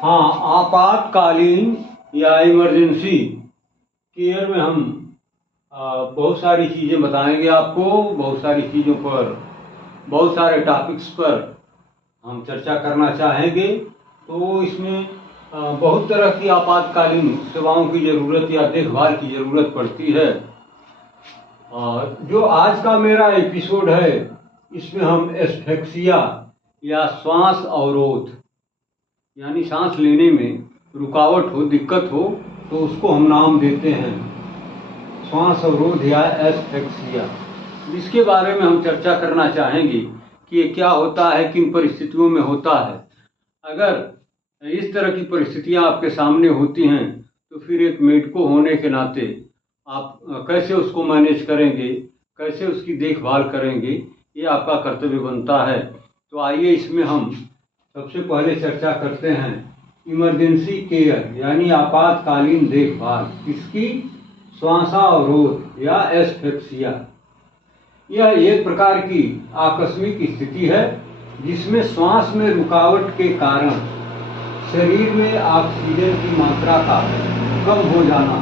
हाँ, आपातकालीन या इमरजेंसी केयर में हम बहुत सारी चीज़ें बताएंगे आपको। बहुत सारी चीज़ों पर, बहुत सारे टॉपिक्स पर हम चर्चा करना चाहेंगे। तो इसमें बहुत तरह की आपातकालीन सेवाओं की ज़रूरत या देखभाल की ज़रूरत पड़ती है। और जो आज का मेरा एपिसोड है, इसमें हम एस्फेक्सिया या श्वास अवरोध, यानी सांस लेने में रुकावट हो, दिक्कत हो, तो उसको हम नाम देते हैं श्वास अवरोध या एस्फेक्सिया। इसके बारे में हम चर्चा करना चाहेंगे कि ये क्या होता है, किन परिस्थितियों में होता है। अगर इस तरह की परिस्थितियां आपके सामने होती हैं तो फिर एक मेडिको होने के नाते आप कैसे उसको मैनेज करेंगे, कैसे उसकी देखभाल करेंगे, ये आपका कर्तव्य बनता है। तो आइए इसमें हम सबसे पहले चर्चा करते हैं इमरजेंसी केयर यानी आपातकालीन देखभाल। किसकी? श्वासावरोध या एस्फेक्सिया। यह एक प्रकार की आकस्मिक स्थिति है जिसमें श्वास में रुकावट के कारण शरीर में ऑक्सीजन की मात्रा का कम हो जाना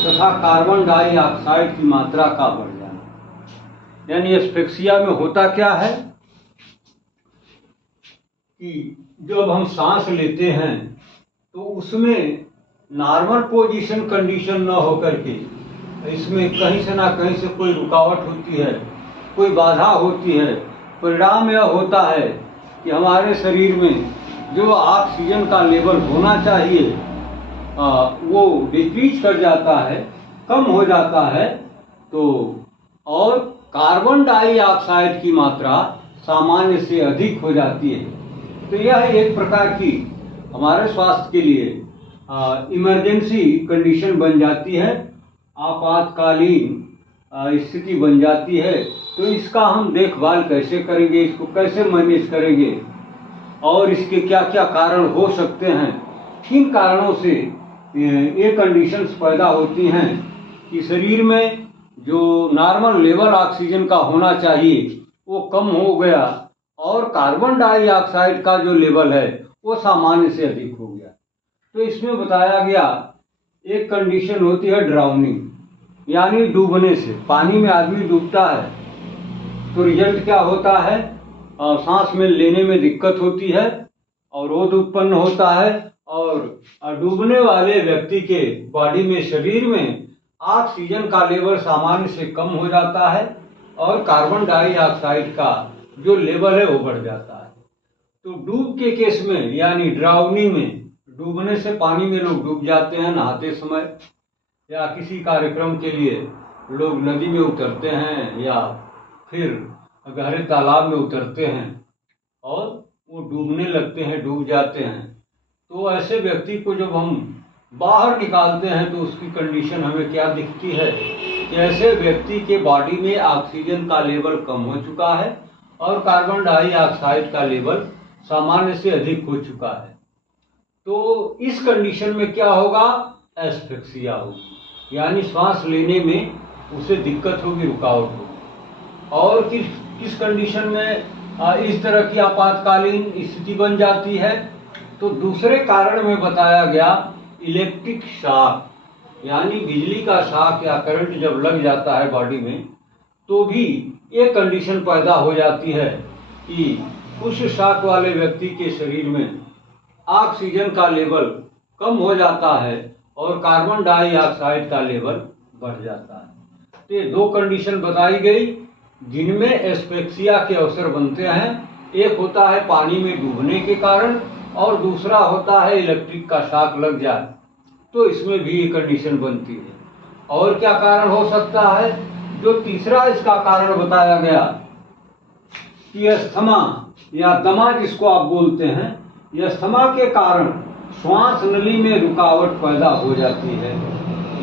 तथा कार्बन डाइऑक्साइड की मात्रा का बढ़ जाना। यानी एस्फेक्सिया में होता क्या है कि जब हम सांस लेते हैं तो उसमें नॉर्मल पोजीशन कंडीशन न होकर के इसमें कहीं से ना कहीं से कोई रुकावट होती है, कोई बाधा होती है। परिणाम यह होता है कि हमारे शरीर में जो ऑक्सीजन का लेवल होना चाहिए वो डिक्रीज कर जाता है, कम हो जाता है। तो और कार्बन डाइऑक्साइड की मात्रा सामान्य से अधिक हो जाती है। तो यह एक प्रकार की हमारे स्वास्थ्य के लिए इमरजेंसी कंडीशन बन जाती है, आपातकालीन स्थिति बन जाती है। तो इसका हम देखभाल कैसे करेंगे, इसको कैसे मैनेज करेंगे और इसके क्या क्या कारण हो सकते हैं, किन कारणों से ये कंडीशंस पैदा होती हैं कि शरीर में जो नॉर्मल लेवल ऑक्सीजन का होना चाहिए वो कम हो गया और कार्बन डाइऑक्साइड का जो लेवल है वो सामान्य से अधिक हो गया। तो इसमें बताया गया एक कंडीशन होती है ड्राउनिंग, यानी डूबने से। पानी में आदमी डूबता है तो रिजल्ट क्या होता है? सांस में लेने में दिक्कत होती है, अवरोध उत्पन्न होता है और डूबने वाले व्यक्ति के बॉडी में, शरीर में ऑक्सीजन का लेवल सामान्य से कम हो जाता है और कार्बन डाइऑक्साइड का जो लेवल है वो बढ़ जाता है। तो डूब के केस में यानी ड्राउनिंग में, डूबने से पानी में लोग डूब जाते हैं नहाते समय, या किसी कार्यक्रम के लिए लोग नदी में उतरते हैं या फिर गहरे तालाब में उतरते हैं और वो डूबने लगते हैं, डूब जाते हैं। तो ऐसे व्यक्ति को जब हम बाहर निकालते हैं तो उसकी कंडीशन हमें क्या दिखती है कि ऐसे व्यक्ति के बॉडी में ऑक्सीजन का लेवल कम हो चुका है और कार्बन डाइऑक्साइड का लेवल सामान्य से अधिक हो चुका है। तो इस कंडीशन में क्या होगा? एस्फेक्सिया होगी, यानी श्वास लेने में उसे दिक्कत होगी, रुकावट होगी। और किस कंडीशन में इस तरह की आपातकालीन स्थिति बन जाती है? तो दूसरे कारण में बताया गया इलेक्ट्रिक शॉक, यानी बिजली का शॉक या करंट जब लग जाता है बॉडी में तो भी एक कंडीशन पैदा हो जाती है कि उस शॉक वाले व्यक्ति के शरीर में ऑक्सीजन का लेवल कम हो जाता है और कार्बन डाइऑक्साइड का लेवल बढ़ जाता है। तो ये दो कंडीशन बताई गई जिनमें एस्फेक्सिया के अवसर बनते हैं। एक होता है पानी में डूबने के कारण और दूसरा होता है इलेक्ट्रिक का शॉक लग जाए, तो इसमें भी ये कंडीशन बनती है। और क्या कारण हो सकता है? जो तीसरा इसका कारण बताया गया कि अस्थमा या दमा जिसको आप बोलते हैं, यह अस्थमा के कारण श्वास नली में रुकावट पैदा हो जाती है।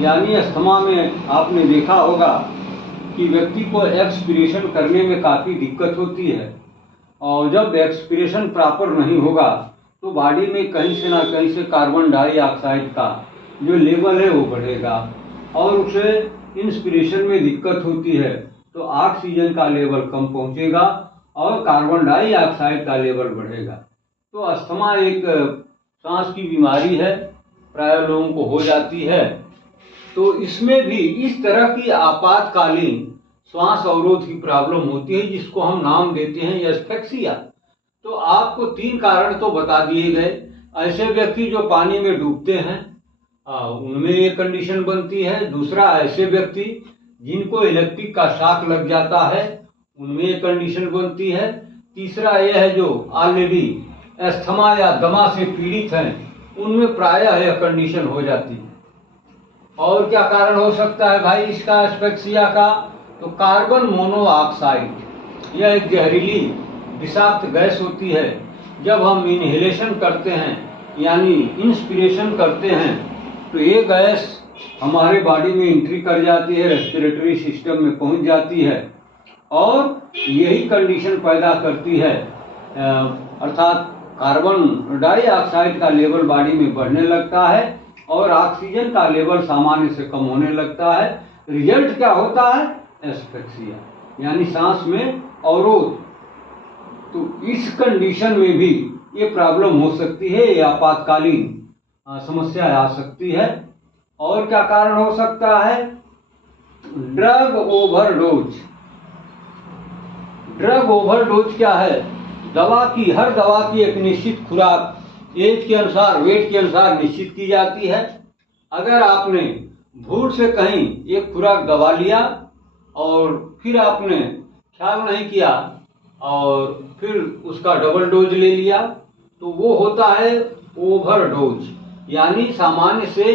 यानी अस्थमा में आपने देखा होगा कि व्यक्ति को एक्सपीरेशन करने में काफ़ी दिक्कत होती है और जब एक्सपीरेशन प्रॉपर नहीं होगा तो बॉडी में कहीं से ना कहीं से कार्बन डाइऑक्साइड का जो लेवल है वो बढ़ेगा और उसे इंस्पिरेशन में दिक्कत होती है तो ऑक्सीजन का लेवल कम पहुंचेगा और कार्बन डाइऑक्साइड का लेवल बढ़ेगा। तो अस्थमा एक सांस की बीमारी है, प्राय लोगों को हो जाती है। तो इसमें भी इस तरह की आपातकालीन श्वास अवरोध की प्रॉब्लम होती है, जिसको हम नाम देते हैं एस्फेक्सिया। तो आपको 3 कारण तो बता दिए गए। ऐसे व्यक्ति जो पानी में डूबते हैं उनमें ये कंडीशन बनती है। दूसरा, ऐसे व्यक्ति जिनको इलेक्ट्रिक का शॉक लग जाता है उनमें ये कंडीशन बनती है। तीसरा यह है जो ऑलरेडी अस्थमा या दमा से पीड़ित हैं, उनमें प्रायः यह कंडीशन हो जाती है। और क्या कारण हो सकता है भाई इसका एस्फेक्सिया का? तो कार्बन मोनोऑक्साइड, यह एक जहरीली विषाक्त गैस होती है। जब हम इनहेलेशन करते हैं यानी इंस्पिरेशन करते हैं तो ये गैस हमारे बॉडी में एंट्री कर जाती है, रेस्पिरेटरी सिस्टम में पहुंच जाती है और यही कंडीशन पैदा करती है, अर्थात कार्बन डाइऑक्साइड का लेवल बॉडी में बढ़ने लगता है और ऑक्सीजन का लेवल सामान्य से कम होने लगता है। रिजल्ट क्या होता है? एस्फेक्सिया, यानी सांस में अवरोध। तो इस कंडीशन में भी ये प्रॉब्लम हो सकती है, ये आपातकालीन समस्या आ सकती है। और क्या कारण हो सकता है? Drug overdose. ड्रग ओवरडोज क्या है? हर दवा की एक निश्चित खुराक एज के अनुसार, वेट के अनुसार निश्चित की जाती है। अगर आपने भूल से कहीं एक खुराक दवा लिया और फिर आपने ख्याल नहीं किया और फिर उसका डबल डोज ले लिया तो वो होता है ओवरडोज, यानी सामान्य से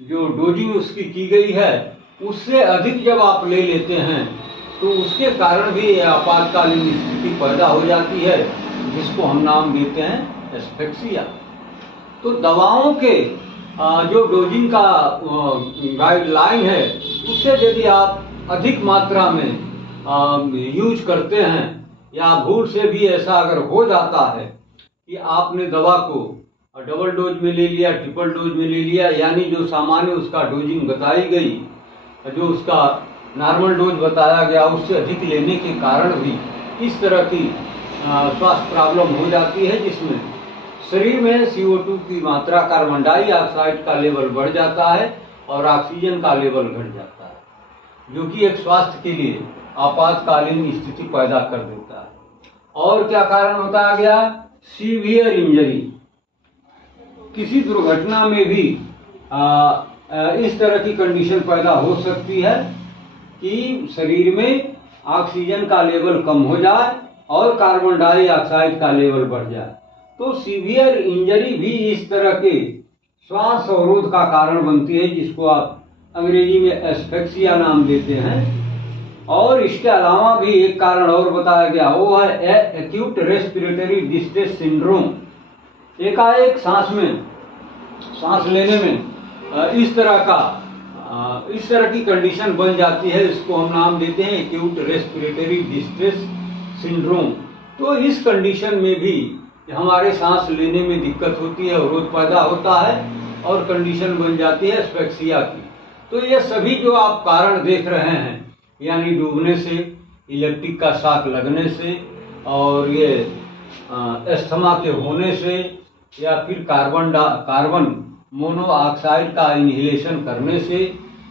जो डोजिंग उसकी की गई है उससे अधिक जब आप ले लेते हैं तो उसके कारण भी आपातकालीन स्थिति पैदा हो जाती है, जिसको हम नाम देते हैं एस्फेक्सिया। तो दवाओं के जो डोजिंग का गाइडलाइन है उससे यदि आप अधिक मात्रा में यूज करते हैं या भूल से भी ऐसा अगर हो जाता है कि आपने दवा को डबल डोज में ले लिया, ट्रिपल डोज में ले लिया, यानी जो सामान्य उसका डोजिंग बताई गई, जो उसका नॉर्मल डोज बताया गया उससे अधिक लेने के कारण भी इस तरह की स्वास्थ्य प्रॉब्लम हो जाती है, जिसमें शरीर में CO2 की मात्रा, कार्बन डाइऑक्साइड का लेवल बढ़ जाता है और ऑक्सीजन का लेवल घट जाता है, जो कि एक स्वास्थ्य के लिए आपातकालीन स्थिति पैदा कर देता है। और क्या कारण होता गया? Severe injury. किसी दुर्घटना में भी इस तरह की कंडीशन पैदा हो सकती है कि शरीर में ऑक्सीजन का लेवल कम हो जाए और कार्बन डाइऑक्साइड का लेवल बढ़ जाए। तो सीवियर इंजरी भी इस तरह के श्वास अवरोध का कारण बनती है, जिसको आप अंग्रेजी में एस्फेक्सिया नाम देते हैं। और इसके अलावा भी एक कारण और बताया गया, वो है एक्यूट रेस्पिरेटरी डिस्ट्रेस सिंड्रोम। एकाएक सांस लेने में इस तरह की कंडीशन बन जाती है, इसको हम नाम देते हैं एक्यूट रेस्पिरेटरी डिस्ट्रेस सिंड्रोम। तो इस कंडीशन में भी हमारे सांस लेने में दिक्कत होती है, अवरोध पैदा होता है और कंडीशन बन जाती है एस्फेक्सिया की। तो ये सभी जो आप कारण देख रहे हैं, यानी डूबने से, इलेक्ट्रिक का शॉक लगने से और ये अस्थमा के होने से या फिर कार्बन मोनोऑक्साइड का इनहेलेशन करने से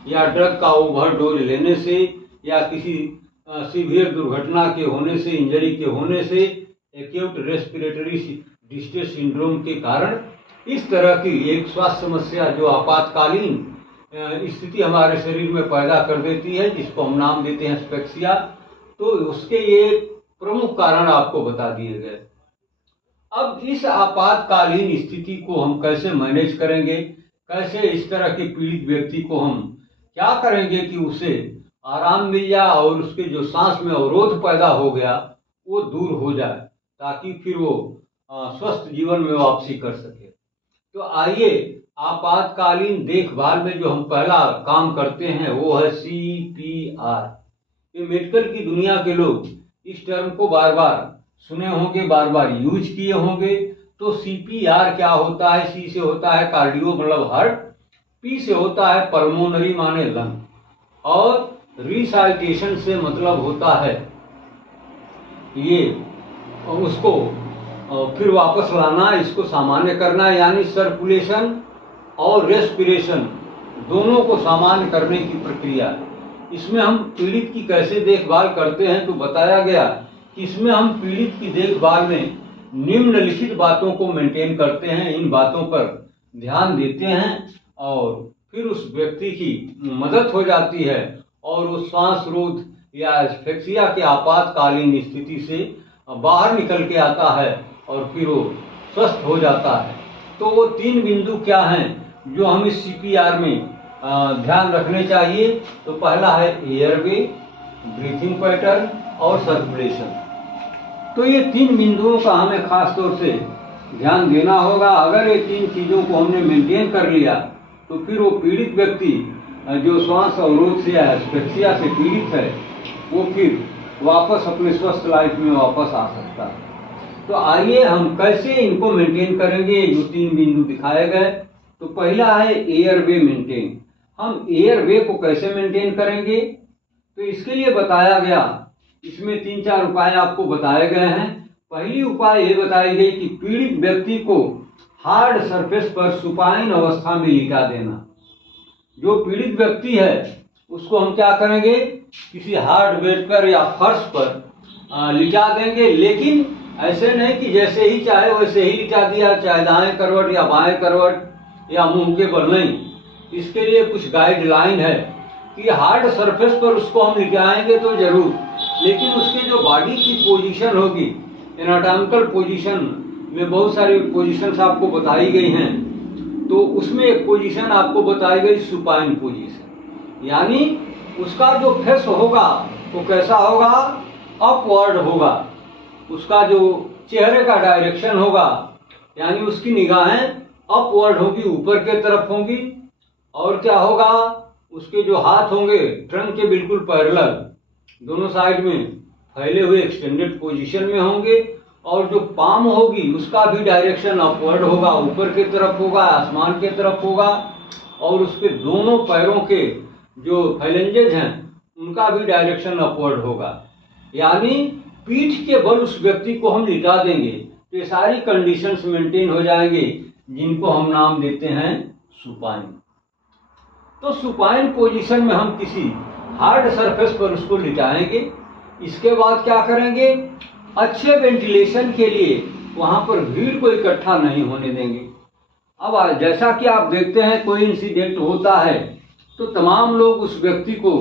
या ड्रग का ओवरडोज लेने से या किसी सीवियर दुर्घटना के होने से, इंजरी के होने से, एक्यूट रेस्पिरेटरी डिस्ट्रेस सिंड्रोम के कारण इस तरह की एक स्वास्थ्य समस्या जो आपातकालीन स्थिति हमारे शरीर में पैदा कर देती है, जिसको हम नाम देते हैं एस्फेक्सिया। तो उसके ये प्रमुख कारण आपको बता दिए गए। अब इस आपातकालीन स्थिति को हम कैसे मैनेज करेंगे, कैसे इस तरह के पीड़ित व्यक्ति को हम क्या करेंगे कि उसे आराम मिल जाए और उसके जो सांस में अवरोध पैदा हो गया वो दूर हो जाए, ताकि फिर वो स्वस्थ जीवन में वापसी कर सके। तो आइए, आपातकालीन देखभाल में जो हम पहला काम करते हैं वो है CPR। ये मेडिकल की दुनिया के लोग इस टर्म को बार बार सुने होंगे, बार बार यूज किए होंगे। तो CPR क्या होता है? C से होता है कार्डियो मतलब हार्ट, P से होता है पल्मोनरी माने लंग, और रिसाइटेशन से मतलब होता है ये उसको और फिर वापस लाना, इसको सामान्य करना, यानी सर्कुलेशन और रेस्पिरेशन दोनों को सामान्य करने की प्रक्रिया। इसमें हम पीड़ित की कैसे देखभाल करते हैं तो बताया गया कि इसमें हम पीड़ित की देखभाल में निम्नलिखित बातों को मेंटेन करते हैं, इन बातों पर ध्यान देते हैं और फिर उस व्यक्ति की मदद हो जाती है और वो श्वास रोध या एस्फिक्सिया के आपातकालीन स्थिति से बाहर निकल के आता है और फिर वो स्वस्थ हो जाता है। तो वो 3 बिंदु क्या हैं जो हम इस सीपीआर में ध्यान रखने चाहिए। तो पहला है एयरवे, ब्रीथिंग पैटर्न और सर्कुलेशन। तो ये 3 बिंदुओं का हमें खास तौर से ध्यान देना होगा। अगर ये 3 चीज़ों को हमने मेंटेन कर लिया तो फिर वो पीड़ित व्यक्ति जो श्वास अवरोध से या एस्फिक्सिया से पीड़ित है वो फिर वापस अपने स्वस्थ लाइफ में वापस आ सकता है। तो आइए हम कैसे इनको मेंटेन करेंगे, जो 3 बिंदु दिखाए गए। तो पहला है एयरवे मेंटेन। हम एयरवे को कैसे मेंटेन करेंगे तो इसके लिए बताया गया, इसमें 3-4 उपाय आपको बताए गए हैं। पहली उपाय ये बताई गई कि पीड़ित व्यक्ति को हार्ड सरफेस पर सुपाइन अवस्था में लिटा देना। जो पीड़ित व्यक्ति है उसको हम क्या करेंगे, किसी हार्ड बेड पर या फर्श पर लिटा देंगे, लेकिन ऐसे नहीं कि जैसे ही चाहे वैसे ही लिटा दिया, चाहे दाएं करवट या बाएं करवट या मुंह के बल नहीं। इसके लिए कुछ गाइडलाइन है कि हार्ड सरफेस पर उसको हम लिटाएंगे तो जरूर, लेकिन उसकी जो बॉडी की पोजीशन होगी, एनाटॉमिकल पोजीशन में बहुत सारी पोजीशंस आपको बताई गई हैं। तो उसमें एक पोजीशन आपको बताई गई सुपाइन पोजीशन, यानी उसका जो फेस होगा वो कैसा होगा, अपवर्ड होगा। उसका जो चेहरे का डायरेक्शन होगा यानी उसकी निगाहें अपवर्ड होगी, ऊपर के तरफ होंगी। और क्या होगा, उसके जो हाथ होंगे ट्रंक के बिल्कुल पैरेलल दोनों साइड में फैले हुए एक्सटेंडेड पोजीशन में होंगे। और जो पाम होगी उसका भी डायरेक्शन अपवर्ड होगा, ऊपर की तरफ होगा, आसमान की तरफ होगा। और उसके दोनों पैरों के जो फैलेंजेज हैं उनका भी डायरेक्शन अपवर्ड होगा, यानी पीठ के बल उस व्यक्ति को हम लिटा देंगे। तो ये सारी कंडीशंस मेंटेन हो जाएंगे, जिनको हम नाम देते हैं सुपाइन। तो सुपाइन पोजीशन में हम किसी हार्ड सरफेस पर उसको लिटाएंगे। इसके बाद क्या करेंगे, अच्छे वेंटिलेशन के लिए वहां पर भीड़ को इकट्ठा नहीं होने देंगे। अब जैसा कि आप देखते हैं कोई इंसिडेंट होता है तो तमाम लोग उस व्यक्ति को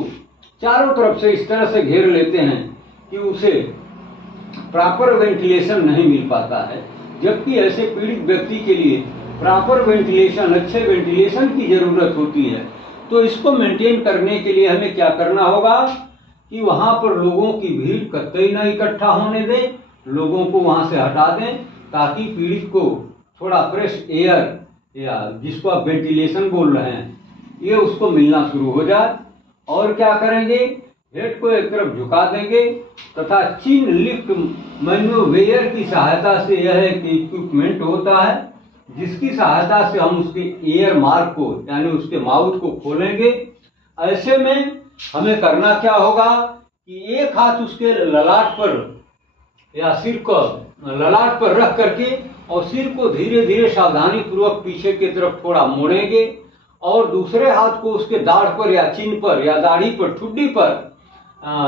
चारों तरफ से इस तरह से घेर लेते हैं कि उसे प्रॉपर वेंटिलेशन नहीं मिल पाता है, जबकि ऐसे पीड़ित व्यक्ति के लिए प्रॉपर वेंटिलेशन, अच्छे वेंटिलेशन की जरूरत होती है। तो इसको मेंटेन करने के लिए हमें क्या करना होगा कि वहां पर लोगों की भीड़ कतई न इकट्ठा होने दें, लोगों को वहां से हटा दें, ताकि पीड़ित को थोड़ा फ्रेश एयर या जिसको आप वेंटिलेशन बोल रहे हैं ये उसको मिलना शुरू हो जाए। और क्या करेंगे, हेड को एक तरफ झुका देंगे तथा चिन लिफ्ट मैन्योवेयर की सहायता से, यह एक इक्विपमेंट होता है जिसकी सहायता से हम उसके एयर मार्ग को यानी उसके माउथ को खोलेंगे। ऐसे में हमें करना क्या होगा कि एक हाथ उसके ललाट पर या सिर को ललाट पर रख करके और सिर को धीरे धीरे सावधानी पूर्वक पीछे की तरफ थोड़ा मोड़ेंगे और दूसरे हाथ को उसके दाढ़ पर या चिन पर या दाढ़ी पर, ठुड्डी पर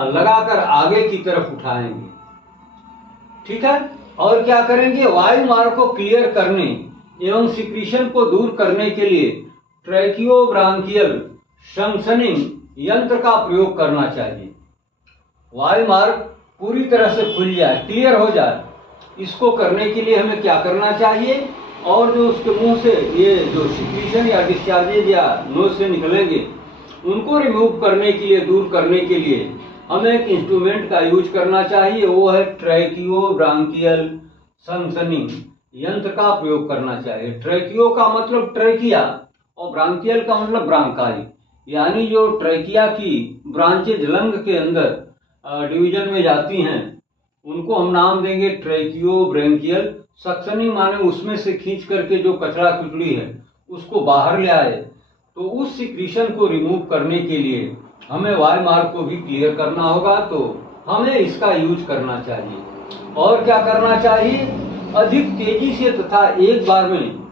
लगाकर आगे की तरफ उठाएंगे। ठीक है। और क्या करेंगे, वायु मार्ग को क्लियर करने एवं सिक्रीशन को दूर करने के लिए ट्रैकियोब्रांकियल शंक्शनिंग यंत्र का प्रयोग करना चाहिए। वायु मार्ग पूरी तरह से खुल जाए, क्लियर हो जाए, इसको करने के लिए हमें क्या करना चाहिए। और जो उसके मुंह से ये जो सिक्रीशन या डिस्चार्जेज या नोज से निकलेंगे उनको रिमूव करने के लिए, दूर करने के लिए हमें एक इंस्ट्रूमेंट का यूज करना चाहिए, वो है ट्रैकियोब्रांकियल शंक्शनिंग यंत्र का प्रयोग करना चाहिए। ट्रैकियो का मतलब ट्रैकिया और ब्रांकियल का मतलब ब्रांकाई, यानी जो ट्रैकिया की ब्रांचेज लंग के अंदर डिवीजन में जाती हैं उनको हम नाम देंगे ट्रैकियोब्रांकियल। सक्शनिंग माने उसमें से खींच करके जो कचरा कुचड़ी है उसको बाहर ले आए। तो उस सिक्रीशन को रिमूव करने के लिए हमें वायु मार्ग को भी क्लियर करना होगा, तो हमें इसका यूज करना चाहिए। और क्या करना चाहिए, अधिक तेजी से तथा एक बार में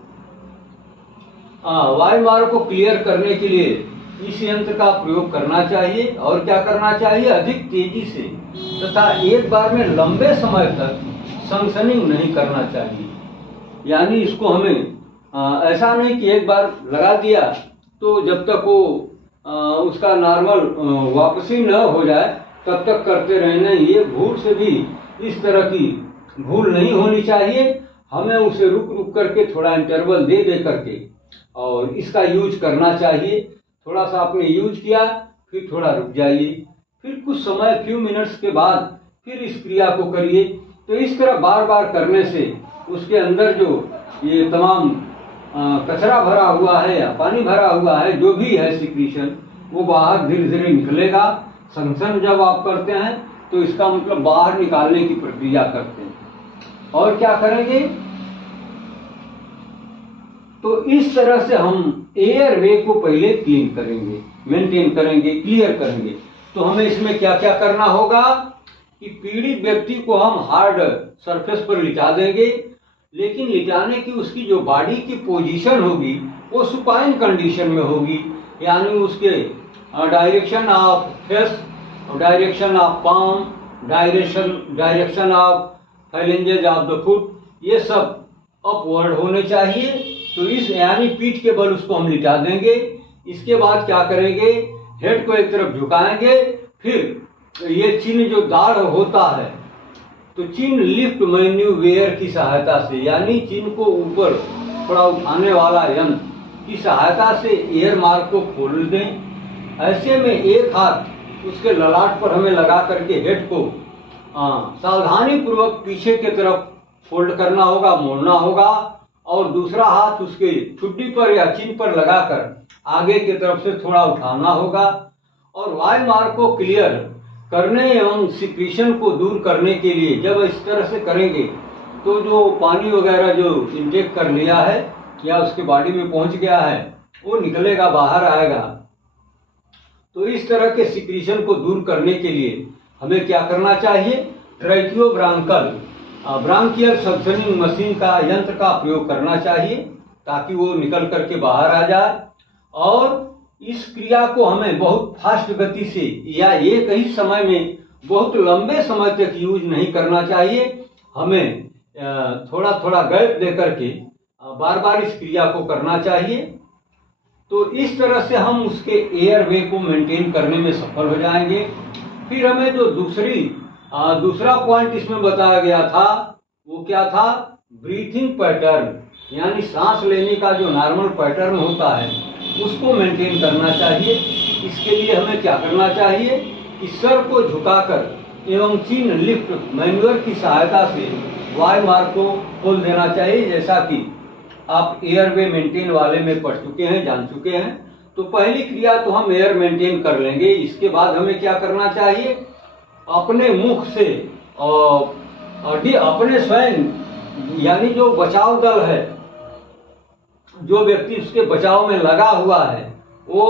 वायु मार्ग को क्लियर करने के लिए इस यंत्र का प्रयोग करना चाहिए। और क्या करना चाहिए, अधिक तेजी से तथा एक बार में लंबे समय तक सनसनिंग नहीं करना चाहिए। यानी इसको हमें ऐसा नहीं कि एक बार लगा दिया तो जब तक वो उसका नॉर्मल वापसी न हो जाए तब तक करते रहना। ये भूल से भी इस तरह की भूल नहीं होनी चाहिए। हमें उसे रुक रुक करके थोड़ा इंटरवल दे दे करके और इसका यूज करना चाहिए। थोड़ा सा आपने यूज किया, फिर थोड़ा रुक जाइए, फिर कुछ समय फ्यू मिनट्स के बाद फिर इस क्रिया को करिए। तो इस तरह बार बार करने से उसके अंदर जो ये तमाम कचरा भरा हुआ है या पानी भरा हुआ है, जो भी है सिक्रीशन, वो बाहर धीरे धीरे निकलेगा। सनसन जब आप करते हैं तो इसका मतलब बाहर निकालने की प्रक्रिया करते हैं। और क्या करेंगे, तो इस तरह से हम एयर वे को पहले क्लीन करेंगे, मेंटेन करेंगे, क्लियर करेंगे। तो हमें इसमें क्या क्या करना होगा कि पीड़ित व्यक्ति को हम हार्ड सरफेस पर लिटा देंगे, लेकिन लिटाने की उसकी जो बॉडी की पोजीशन होगी वो सुपाइन कंडीशन में होगी। यानी उसके direction of face, direction of palm, direction of phalanges of the foot, ये सब अपवर्ड होने चाहिए। तो इस यानी पीठ के बल उसको हम लिटा देंगे। इसके बाद क्या करेंगे, हेड को एक तरफ झुकाएंगे। फिर ये चिन्ह जो दाढ़ होता है, तो चिन्ह लिफ्ट मैन्यूवेयर की सहायता से, यानी चिन्ह को ऊपर थोड़ा उठाने वाला यंत्र की सहायता से एयर मार्ग को खोल दें। ऐसे में एक हाथ उसके ललाट पर हमें लगा करके हेड को सावधानी पूर्वक पीछे की तरफ फोल्ड करना होगा, मोड़ना होगा, और दूसरा हाथ उसके ठुड्डी पर या चिन्ह पर लगाकर आगे की तरफ से थोड़ा उठाना होगा। और वायु मार्ग को क्लियर करने एवं सिक्रीशन को दूर करने के लिए जब इस तरह से करेंगे तो जो पानी वगैरह जो इंटेक कर लिया है या उसके बॉडी में पहुंच गया है वो निकलेगा, बाहर आएगा। तो इस तरह के सिक्रीशन को दूर करने के लिए हमें क्या करना चाहिए, ब्रांकियल सक्शनिंग मशीन का यंत्र का प्रयोग करना चाहिए ताकि वो निकल करके बाहर आ जाए। और इस क्रिया को हमें बहुत फास्ट गति से या एक ही समय में बहुत लंबे समय तक यूज नहीं करना चाहिए। हमें थोड़ा थोड़ा गैप दे करके बार बार इस क्रिया को करना चाहिए। तो इस तरह से हम उसके एयर वे को मेंटेन करने में सफल हो जाएंगे। फिर हमें जो दूसरा पॉइंट इसमें बताया गया था वो क्या था, ब्रीथिंग पैटर्न, यानी सांस लेने का जो नॉर्मल पैटर्न होता है उसको मेंटेन करना चाहिए। इसके लिए हमें क्या करना चाहिए कि सर को झुकाकर एवं चिन्ह लिफ्ट मैन्यूअर की सहायता से वायु मार्ग को खोल देना चाहिए, जैसा कि आप एयरवे मेंटेन वाले में पढ़ चुके हैं, जान चुके हैं। तो पहली क्रिया तो हम एयर मेंटेन कर लेंगे। इसके बाद हमें क्या करना चाहिए, अपने मुख से और अपने स्वयं, यानी जो बचाव दल है, जो व्यक्ति उसके बचाव में लगा हुआ है, वो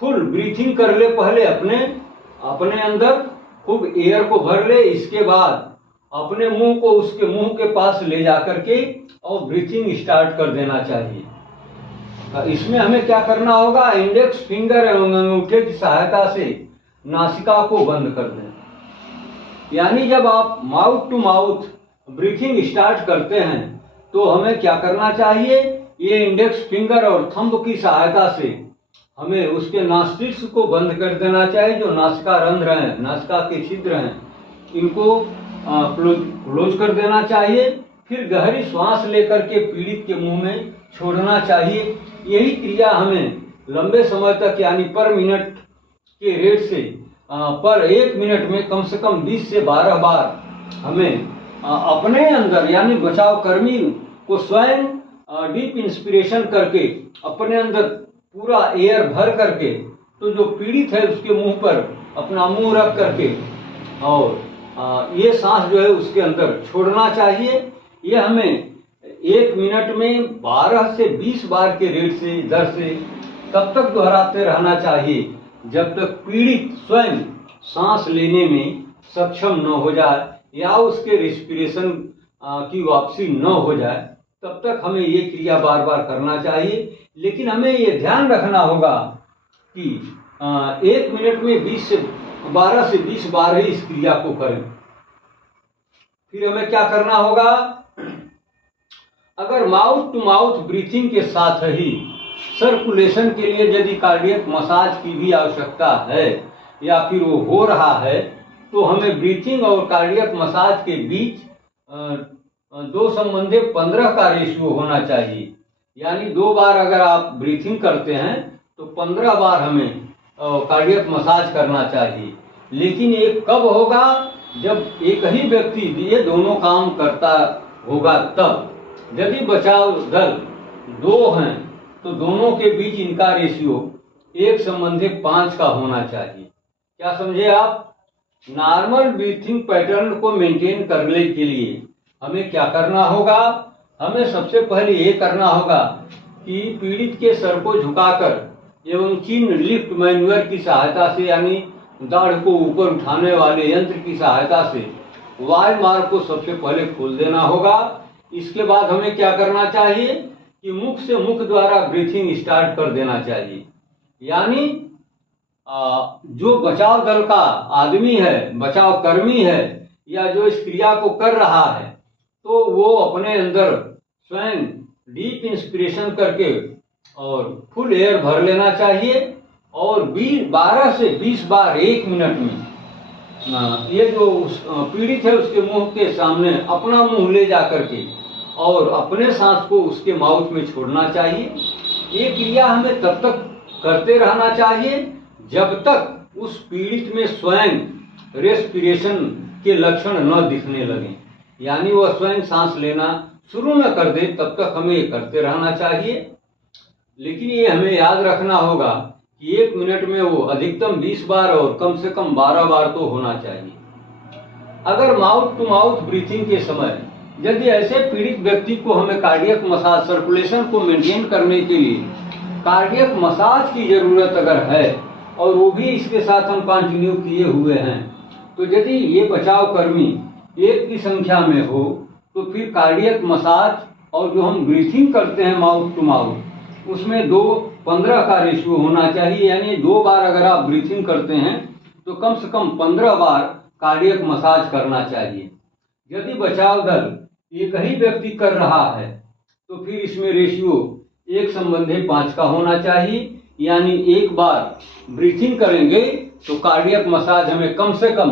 फुल ब्रीथिंग कर ले पहले, अपने अंदर खूब एयर को भर ले। इसके बाद अपने मुंह को उसके मुंह के पास ले जा करके और ब्रीथिंग स्टार्ट कर देना चाहिए। इसमें हमें क्या करना होगा, इंडेक्स फिंगर एवं अंगूठे की सहायता से नासिका को बंद कर दें। यानी जब आप mouth to mouth breathing start करते हैं तो हमें क्या करना चाहिए, ये इंडेक्स फिंगर और थंब की सहायता से हमें उसके नॉस्ट्रिल्स को बंद कर देना चाहिए। जो नासिका रंध्र हैं, नासिका के छिद्र हैं, इनको क्लोज कर देना चाहिए। फिर गहरी श्वास लेकर के पीड़ित के मुंह में छोड़ना चाहिए। यही क्रिया हमें लंबे समय तक, यानी पर मिनट के रेट से पर 1 मिनट में कम से कम 20 से 12 बार हमें अपने अंदर, यानी बचाव कर्मी को स्वयं डीप इंस्पिरेशन करके अपने अंदर पूरा एयर भर करके, तो जो पीड़ित है उसके मुंह पर अपना मुंह रख करके और ये सांस जो है उसके अंदर छोड़ना चाहिए। ये हमें 1 मिनट में 12 से 20 बार के रेट से, दर से तब तक दोहराते रहना चाहिए जब तक पीड़ित स्वयं सांस लेने में सक्षम न हो जाए। या उसके रेस्पिरेशन की वापसी न हो जाए, तब तक हमें ये क्रिया बार बार करना चाहिए। लेकिन हमें ये ध्यान रखना होगा कि 1 मिनट में 12 से 20 बार ही इस क्रिया को करें। फिर हमें क्या करना होगा, अगर माउथ टू माउथ ब्रीथिंग के साथ ही सर्कुलेशन के लिए यदि कार्डियक मसाज की भी आवश्यकता है या फिर वो हो रहा है, तो हमें ब्रीथिंग और कार्डियक मसाज के बीच 2:15 का रेशियो होना चाहिए। यानी 2 बार अगर आप ब्रीथिंग करते हैं तो 15 बार हमें कार्डियक मसाज करना चाहिए। लेकिन ये कब होगा, जब एक ही व्यक्ति ये दोनों काम करता होगा तब। यदि बचाव दल 2 हैं तो दोनों के बीच इनका रेशियो 1:5 का होना चाहिए। क्या समझे आप? नॉर्मल ब्रीथिंग पैटर्न को मेंटेन करने के लिए हमें क्या करना होगा, हमें सबसे पहले ये करना होगा कि पीड़ित के सर को झुकाकर एवं चिन लिफ्ट मैन्यूअर की सहायता से, यानी दाढ़ को ऊपर उठाने वाले यंत्र की सहायता से वायु मार्ग को सबसे पहले खोल देना होगा। इसके बाद हमें क्या करना चाहिए कि मुख से मुख द्वारा ब्रीथिंग स्टार्ट कर देना चाहिए। यानी जो बचाव दल का आदमी है, बचाव कर्मी है, या जो इस क्रिया को कर रहा है, तो वो अपने अंदर स्वयं डीप इंस्पिरेशन करके और फुल एयर भर लेना चाहिए और 12 से 20 बार 1 मिनट में ये जो पीड़ित है उसके मुंह के सामने अपना मुंह ले जा करके और अपने सांस को उसके माउथ में छोड़ना चाहिए। ये क्रिया हमें तब तक करते रहना चाहिए जब तक उस पीड़ित में स्वयं रेस्पिरेशन के लक्षण न दिखने लगे, यानी वह स्वयं सांस लेना शुरू न कर दे, तब तक हमें ये करते रहना चाहिए। लेकिन ये हमें याद रखना होगा कि 1 मिनट में वो अधिकतम 20 बार और कम से कम 12 बार तो होना चाहिए। अगर माउथ टू माउथ ब्रीथिंग के समय यदि ऐसे पीड़ित व्यक्ति को हमें कार्डियक मसाज, सर्कुलेशन को मेंटेन करने के लिए कार्डियक मसाज की जरूरत अगर है और वो भी इसके साथ हम कंटिन्यू किए हुए हैं, तो यदि ये बचाव कर्मी 1 की संख्या में हो तो फिर कार्डियक मसाज और जो हम ब्रीथिंग करते हैं माउथ टू माउथ, उसमें 2:15 का रेशियो होना चाहिए। यानी 2 बार अगर आप ब्रीथिंग करते हैं तो कम से कम 15 बार कार्डियक मसाज करना चाहिए। यदि बचाव दल एक ही व्यक्ति कर रहा है तो फिर इसमें रेशियो 1:5 का होना चाहिए। यानी 1 बार ब्रीथिंग करेंगे तो कार्डियक मसाज हमें कम से कम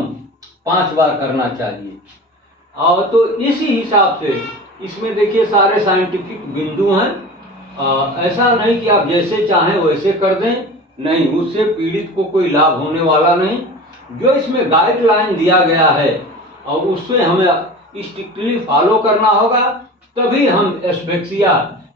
5 बार करना चाहिए। और तो इसी हिसाब से इसमें देखिए सारे साइंटिफिक बिंदु हैं। ऐसा नहीं कि आप जैसे चाहें वैसे कर दें, नहीं, उससे पीड़ित को कोई लाभ होने वाला नहीं। जो इसमें गाइडलाइन दिया गया है और उससे हमें स्ट्रिक्टली फॉलो करना होगा, तभी हम एस्फेक्सिया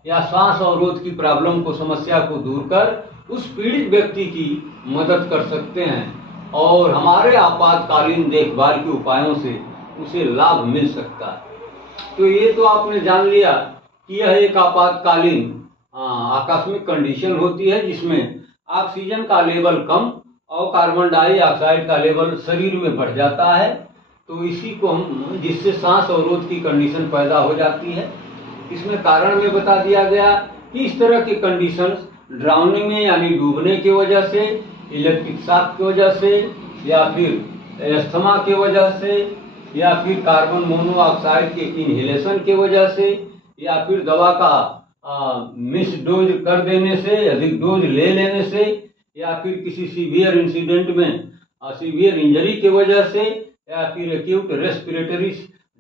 या श्वास अवरोध की प्रॉब्लम को, समस्या को दूर कर उस पीड़ित व्यक्ति की मदद कर सकते हैं और हमारे आपातकालीन देखभाल के उपायों से उसे लाभ मिल सकता है। तो ये तो आपने जान लिया कि यह एक आपातकालीन आकस्मिक कंडीशन होती है जिसमें ऑक्सीजन का लेवल कम और कार्बन डाइऑक्साइड का लेवल शरीर में बढ़ जाता है। तो इसी को हम, जिससे सांस अवरोध की कंडीशन पैदा हो जाती है। इसमें कारण में बता दिया गया कि इस तरह की कंडीशंस ड्राउनिंग में यानी डूबने की वजह से, इलेक्ट्रिक शॉक की वजह से, या फिर अस्थमा की वजह से, या फिर कार्बन मोनोऑक्साइड के इनहेलेशन की वजह से, या फिर दवा का मिस डोज कर देने से, अधिक डोज ले लेने से, या फिर किसी सीवियर इंसिडेंट में सीवियर इंजरी की वजह से, या फिर एक्यूट रेस्पिरेटरी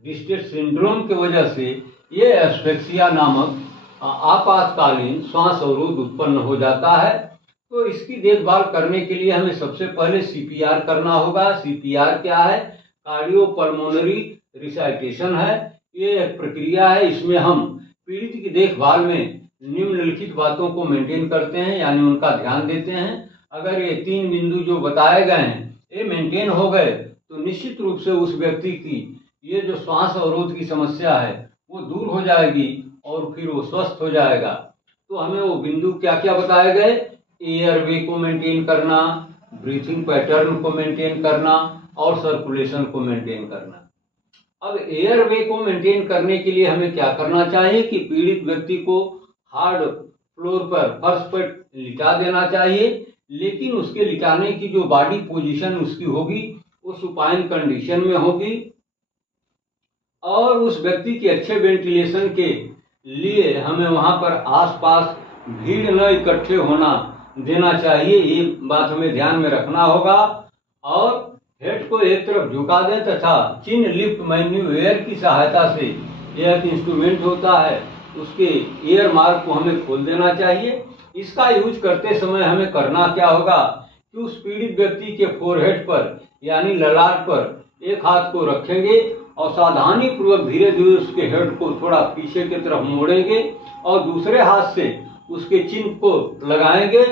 डिस्ट्रेस सिंड्रोम की वजह से ये एस्फेक्सिया नामक आपातकालीन श्वास अवरोध उत्पन्न हो जाता है। तो इसकी देखभाल करने के लिए हमें सबसे पहले सीपीआर करना होगा। सीपीआर क्या है? कार्डियोपल्मोनरी रिसाइटेशन है। ये एक प्रक्रिया है, इसमें हम पीड़ित की देखभाल में निम्नलिखित बातों को मेंटेन करते हैं, यानी उनका ध्यान देते हैं। अगर ये 3 बिंदु जो बताए गए हैं ये मेंटेन हो गए तो निश्चित रूप से उस व्यक्ति की ये जो श्वास अवरोध की समस्या है वो दूर हो जाएगी और फिर वो स्वस्थ हो जाएगा। तो हमें वो बिंदु क्या क्या बताए गए? एयरवे को मेंटेन करना, ब्रीथिंग पैटर्न को मेंटेन करना और सर्कुलेशन को मेंटेन करना। अब एयरवे को मेंटेन करने के लिए हमें क्या करना चाहिए कि पीड़ित व्यक्ति को हार्ड फ्लोर पर, फर्श पर लिटा देना चाहिए, लेकिन उसके लिटाने की जो बॉडी पोजीशन उसकी होगी वो सुपाइन कंडीशन में होगी, और उस व्यक्ति के अच्छे वेंटिलेशन के लिए हमें वहां पर आसपास भीड़ न इकट्ठे होना देना चाहिए, ये बात हमें ध्यान में रखना होगा। और हेड को एक तरफ झुका दें तथा चिन लिफ्ट मैन्यूएयर की सहायता से, यह एक इंस्ट्रूमेंट होता है, उसके एयर मार्ग को हमें खोल देना चाहिए। इसका यूज करते समय हमें करना क्या होगा कि उस पीड़ित व्यक्ति के फोरहेड पर यानी ललाट पर एक हाथ को रखेंगे और सावधानी पूर्वक धीरे धीरे उसके हेड को थोड़ा पीछे की तरफ मोड़ेंगे और दूसरे हाथ से उसके चिन को लगाएंगे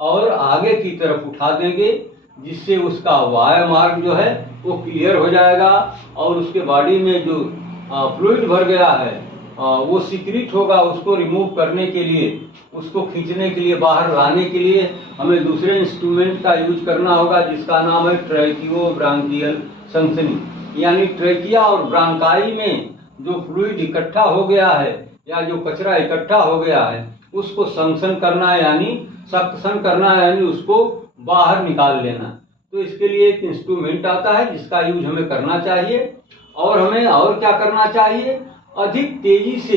और आगे की तरफ उठा देंगे, जिससे उसका वायु मार्ग जो है वो क्लियर हो जाएगा और उसके बॉडी में जो फ्लूइड भर गया है वो सीक्रेट होगा। उसको रिमूव करने के लिए, उसको खींचने के लिए, बाहर लाने के लिए हमें दूसरे इंस्ट्रूमेंट का यूज करना होगा, जिसका नाम है ट्रैकियो ब्रांकियल संसनी, यानी ट्रैकिया और ब्रांकाई में जो फ्लूइड इकट्ठा हो गया है या जो कचरा इकट्ठा हो गया है उसको संसन करना यानी सक्शन करना यानी उसको बाहर निकाल लेना। तो इसके लिए एक इंस्ट्रूमेंट आता है जिसका यूज हमें करना चाहिए। और हमें और क्या करना चाहिए, अधिक तेजी से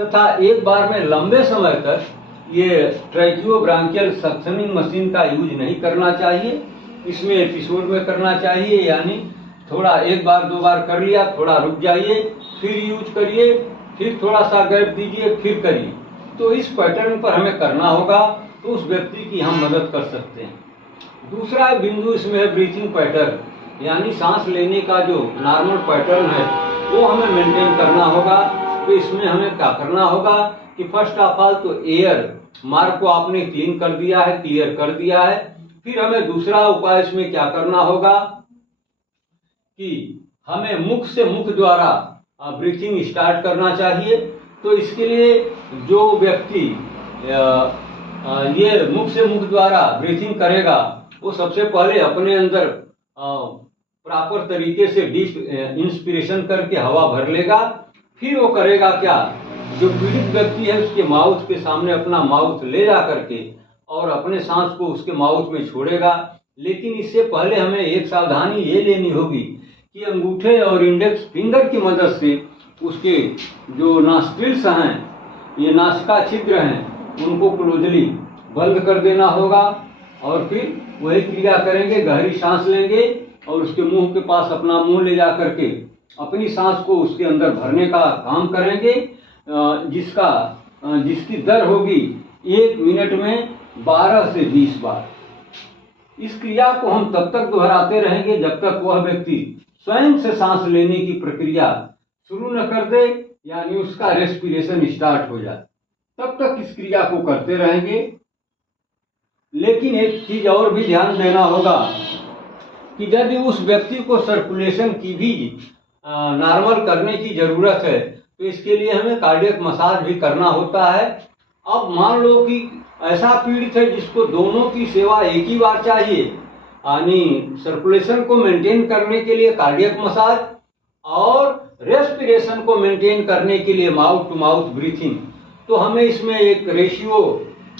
तथा एक बार में लंबे समय तक ये ट्रैकियो ब्रांकियल सक्शनिंग मशीन का यूज नहीं करना चाहिए। इसमें एपिसोड में करना चाहिए, यानी थोड़ा एक बार दो बार कर लिया, थोड़ा रुक जाइए, फिर यूज करिए, फिर थोड़ा सा गैप दीजिए, फिर करिए। तो इस पैटर्न पर हमें करना होगा, तो उस व्यक्ति की हम मदद कर सकते हैं। दूसरा बिंदु इसमें है ब्रीथिंग पैटर्न, यानी सांस लेने का जो नॉर्मल पैटर्न है वो हमें मेंटेन करना होगा। तो इसमें हमें क्या करना होगा कि फर्स्ट ऑफ ऑल तो एयर मार्ग को आपने क्लीन कर दिया है, क्लियर कर दिया है। फिर हमें दूसरा उपाय इसमें क्या करना होगा कि हमें मुख से मुख द्वारा ब्रीथिंग स्टार्ट करना चाहिए। तो इसके लिए जो व्यक्ति ये मुख से मुख द्वारा ब्रीथिंग करेगा वो सबसे पहले अपने अंदर प्रॉपर तरीके से डीप इंस्पिरेशन करके हवा भर लेगा। फिर वो करेगा क्या, जो पीड़ित व्यक्ति है उसके माउथ के सामने अपना माउथ ले जा करके और अपने सांस को उसके माउथ में छोड़ेगा। लेकिन इससे पहले हमें एक सावधानी ये लेनी होगी कि अंगूठे और इंडेक्स फिंगर की मदद से उसके जो नॉस्ट्रिल्स हैं, ये नासिका छिद्र हैं, उनको क्लोजली बंद कर देना होगा। और फिर वही क्रिया करेंगे, गहरी सांस लेंगे और उसके मुंह के पास अपना मुंह ले जा करके अपनी सांस को उसके अंदर भरने का काम करेंगे, जिसकी दर होगी 1 मिनट में 12 से 20 बार। इस क्रिया को हम तब तक दोहराते रहेंगे जब तक वह व्यक्ति स्वयं से सांस लेने की प्रक्रिया शुरू न कर दे, यानी उसका रेस्पिरेशन स्टार्ट हो जाए। तब तक इस क्रिया को करते रहेंगे। लेकिन एक चीज और भी ध्यान देना होगा कि यदि उस व्यक्ति को सर्कुलेशन की भी नॉर्मल करने की जरूरत है तो इसके लिए हमें कार्डियक मसाज भी करना होता है। अब मान लो कि ऐसा पीड़ित है जिसको दोनों की सेवा एक ही बार चाहिए, यानी सर्कुलेशन को मेंटेन करने के लिए कार्डियक मसाज और रेस्पिरेशन को मेंटेन करने के लिए माउथ टू माउथ ब्रीथिंग। तो हमें इसमें एक रेशियो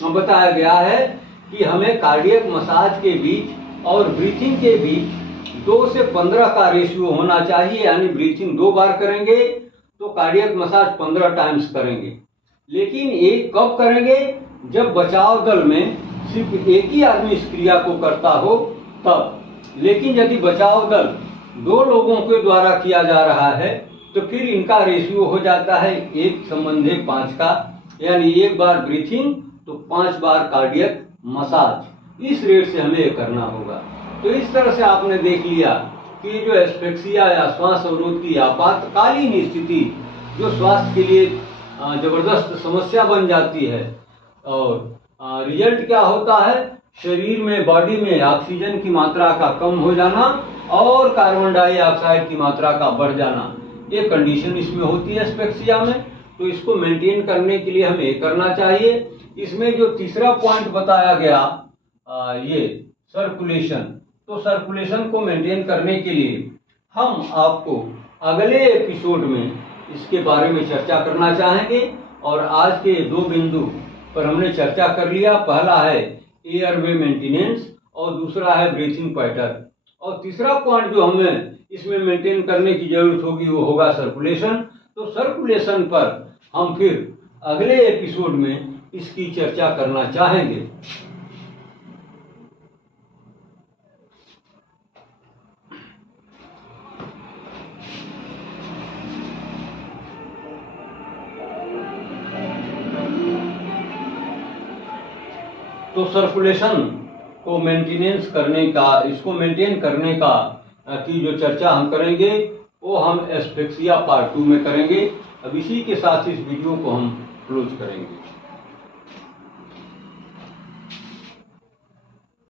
बताया गया है कि हमें कार्डियक मसाज के बीच और ब्रीथिंग के बीच 2 से 15 का रेशियो होना चाहिए, यानी ब्रीथिंग 2 बार करेंगे तो कार्डियक मसाज 15 टाइम्स करेंगे। लेकिन एक कब करेंगे, जब बचाव दल में सिर्फ एक ही आदमी इस क्रिया को करता हो तब। लेकिन यदि बचाव दल 2 लोगों के द्वारा किया जा रहा है तो फिर इनका रेशियो हो जाता है 1:5 का, यानी 1 बार ब्रीथिंग तो 5 बार कार्डियक मसाज। इस रेट से हमें ये करना होगा। तो इस तरह से आपने देख लिया कि जो एस्फेक्सिया या श्वास अवरोध की आपातकालीन स्थिति जो स्वास्थ्य के लिए जबरदस्त समस्या बन जाती है, और रिजल्ट क्या होता है, शरीर में, बॉडी में ऑक्सीजन की मात्रा का कम हो जाना और कार्बन डाइऑक्साइड की मात्रा का बढ़ जाना, ये कंडीशन इसमें होती है एस्फेक्सिया में। तो इसको मेंटेन करने के लिए हमें ये करना चाहिए। इसमें जो तीसरा पॉइंट बताया गया ये सर्कुलेशन, तो सर्कुलेशन को मेंटेन करने के लिए हम आपको अगले एपिसोड में इसके बारे में चर्चा करना चाहेंगे। और आज के 2 बिंदु पर हमने चर्चा कर लिया। पहला है एयरवे मेंटेनेंस और दूसरा है ब्रीथिंग पैटर्न। और तीसरा पॉइंट जो हमें इसमें मेंटेन करने की जरूरत होगी वो होगा सर्कुलेशन। तो सर्कुलेशन पर हम फिर अगले एपिसोड में इसकी चर्चा करना चाहेंगे। तो सर्कुलेशन को मेंटेनेंस करने का, इसको मेंटेन करने का की जो चर्चा हम करेंगे वो हम एस्फिक्सिया पार्ट 2 में करेंगे। अब इसी के साथ इस वीडियो को हम क्लोज करेंगे।